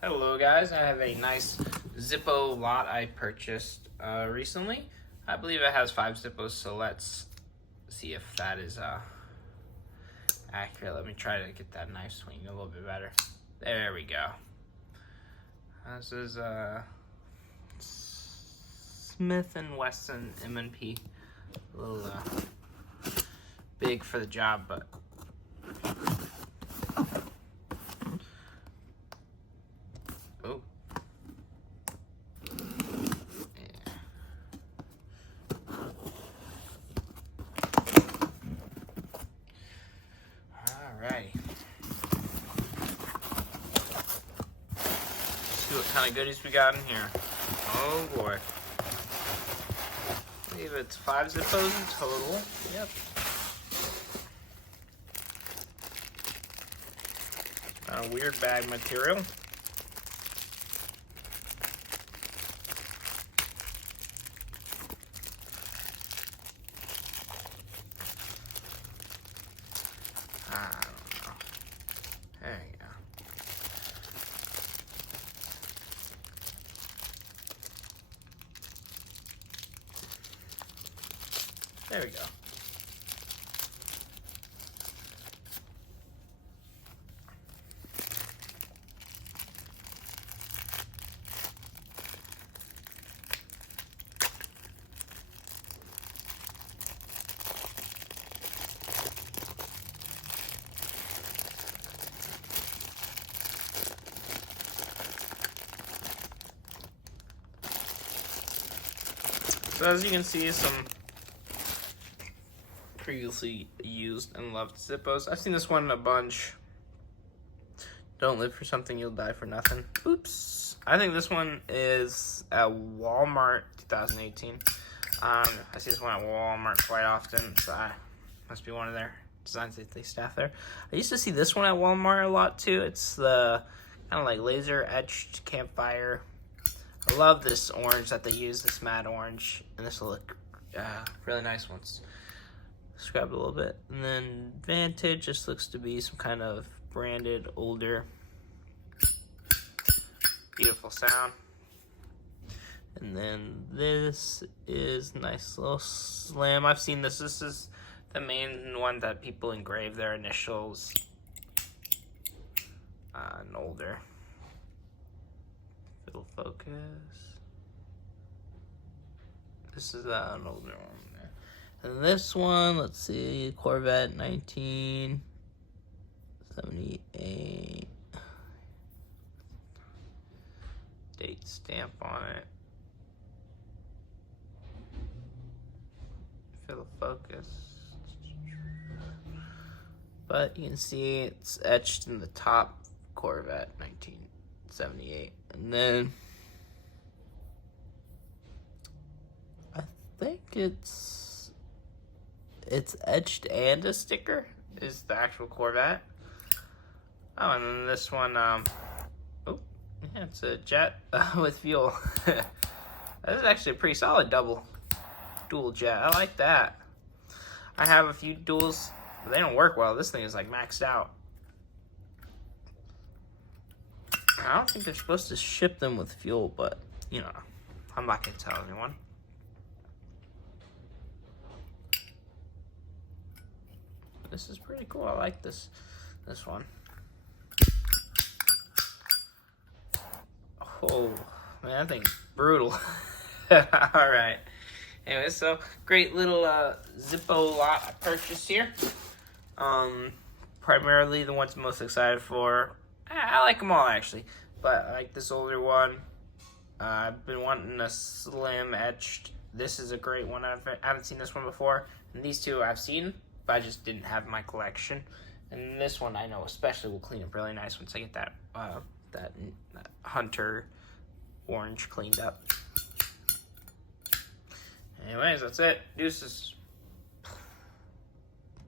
Hello guys, I have a nice Zippo lot I purchased recently. I believe it has 5 Zippos, so let's see if that is accurate. Let me try to get that knife swing a little bit better. There we go. This is Smith & Wesson M&P. A little big for the job, but oh. Alrighty. See what kind of goodies we got in here. Oh boy. I believe it's 5 Zippos in total. Yep. Weird bag material. I don't know. There you go. There we go. So as you can see, some previously used and loved Zippos. I've seen this one a bunch. Don't live for something, you'll die for nothing. Oops. I think this one is at Walmart 2018. I see this one at Walmart quite often, so I must be one of their design safety staff there. I used to see this one at Walmart a lot too. It's the kind of like laser etched campfire. I love this orange that they use, this matte orange, and this will look really nice once scrubbed a little bit. And then Vantage just looks to be some kind of branded, older, beautiful sound. And then this is nice little slam. I've seen this. This is the main one that people engrave their initials. And older. It'll focus. This is an older one. And this one, let's see, Corvette 1978. Date stamp on it. It'll focus. But you can see it's etched in the top, Corvette 1978. And then I think it's etched and a sticker is the actual Corvette. Oh, and then this one, oh, yeah, it's a jet with fuel. That is actually a pretty solid dual jet. I like that. I have a few duals, but they don't work well. This thing is like maxed out. I don't think they're supposed to ship them with fuel, but, you know, I'm not going to tell anyone. This is pretty cool. I like this one. Oh, man, that thing's brutal. Alright. Anyway, so great little Zippo lot I purchased here. Primarily the ones I'm most excited for. I like them all, actually, but I like this older one. I've been wanting a slim etched. This is a great one. I haven't seen this one before. And these two I've seen, but I just didn't have in my collection. And this one I know especially will clean up really nice once I get that Hunter orange cleaned up. Anyways, that's it. Deuces.